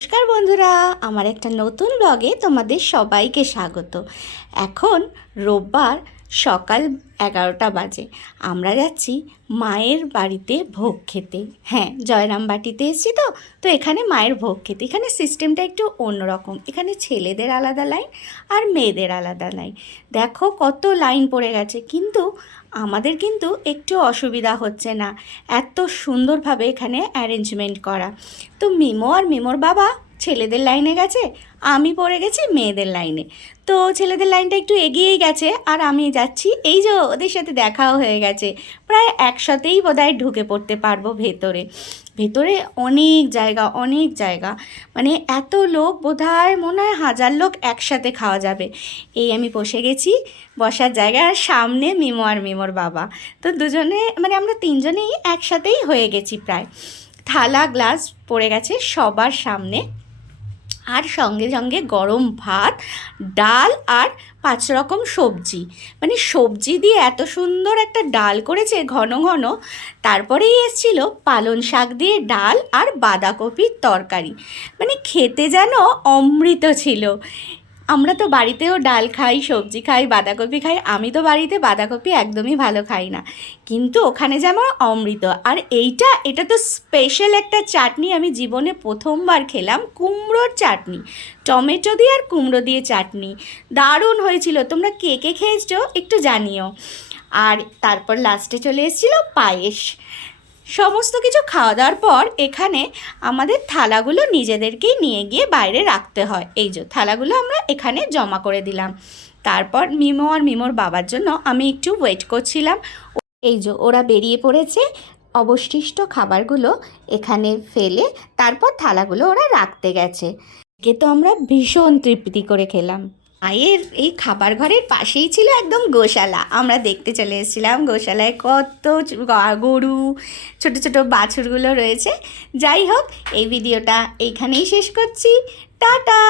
নমস্কার বন্ধুরা, আমার একটা নতুন ব্লগে তোমাদের সবাইকে স্বাগত। এখন রোববার সকাল 11টা বাজে। আমরা যাচ্ছি মায়ের বাড়িতে ভোগ খেতে। হ্যাঁ, জয়রামবাটিতে এসেছি তো এখানে মায়ের ভোগ খেতে। এখানে সিস্টেমটা একটু অন্যরকম। এখানে ছেলেদের আলাদা লাইন আর মেয়েদের আলাদা লাইন। দেখো কত লাইন পড়ে গেছে, কিন্তু আমাদের কিন্তু একটু অসুবিধা হচ্ছে না, এত সুন্দরভাবে এখানে অ্যারেঞ্জমেন্ট করা। তো মিমো আর মিমোর বাবা ছেলেদের লাইনে গেছে, আমি পড়ে গেছি মেয়েদের লাইনে। তো ছেলেদের লাইনটা একটু এগিয়েই গেছে আর আমি যাচ্ছি, এই যে ওদের সাথে দেখাও হয়ে গেছে। প্রায় একসাথেই বোধহয় ঢুকে পড়তে পারবো ভেতরে। ভেতরে অনেক জায়গা, মানে এত লোক, বোধহয় মনে হয় 1000 লোক একসাথে খাওয়া যাবে। এই আমি বসে গেছি বসার জায়গায়, আর সামনে মিমো আর মিমোর বাবা। তো দুজনে, মানে আমরা তিনজনেই একসাথেই হয়ে গেছি প্রায়। থালা গ্লাস পড়ে গেছে সবার সামনে, আর সঙ্গে সঙ্গে গরম ভাত, ডাল আর 5 রকম সবজি। মানে সবজি দিয়ে এত সুন্দর একটা ডাল করেছে ঘন ঘন। তারপরেই এসছিল পালং শাক দিয়ে ডাল আর বাঁধাকপির তরকারি। মানে খেতে যেন অমৃত ছিল। আমরা তো বাড়িতেও ডাল খাই, সবজি খাই, বাঁধাকপি খাই। আমি তো বাড়িতে বাঁধাকপি একদমই ভালো খাই না, কিন্তু ওখানে যেমন অমৃত। আর এটা তো স্পেশাল একটা চাটনি, আমি জীবনে প্রথমবার খেলাম কুমড়োর চাটনি, টমেটো দিয়ে আর কুমড়ো দিয়ে চাটনি। দারুণ হয়েছিল। তোমরা কে কে খেয়েছো একটু জানিও। আর তারপর লাস্টে চলে এসেছিলো পায়েস। সমস্ত কিছু খাওয়া দাওয়ার পর এখানে আমাদের থালাগুলো নিজেদেরকেই নিয়ে গিয়ে বাইরে রাখতে হয়। এই যে থালাগুলো আমরা এখানে জমা করে দিলাম। তারপর মিমো আর মিমোর বাবার জন্য আমি একটু ওয়েট করছিলাম। এই যে ওরা বেরিয়ে পড়েছে, অবশিষ্ট খাবারগুলো এখানে ফেলে তারপর থালাগুলো ওরা রাখতে গেছে। একে তো আমরা ভীষণ তৃপ্তি করে খেলাম। মায়ের এই খাবার ঘরের পাশেই ছিল একদম গোশালা। আমরা দেখতে চলে এসেছিলাম গোশালায় কত গরু, ছোট ছোট বাছুরগুলো রয়েছে। যাই হোক, এই ভিডিওটা এইখানেই শেষ করছি। টাটা।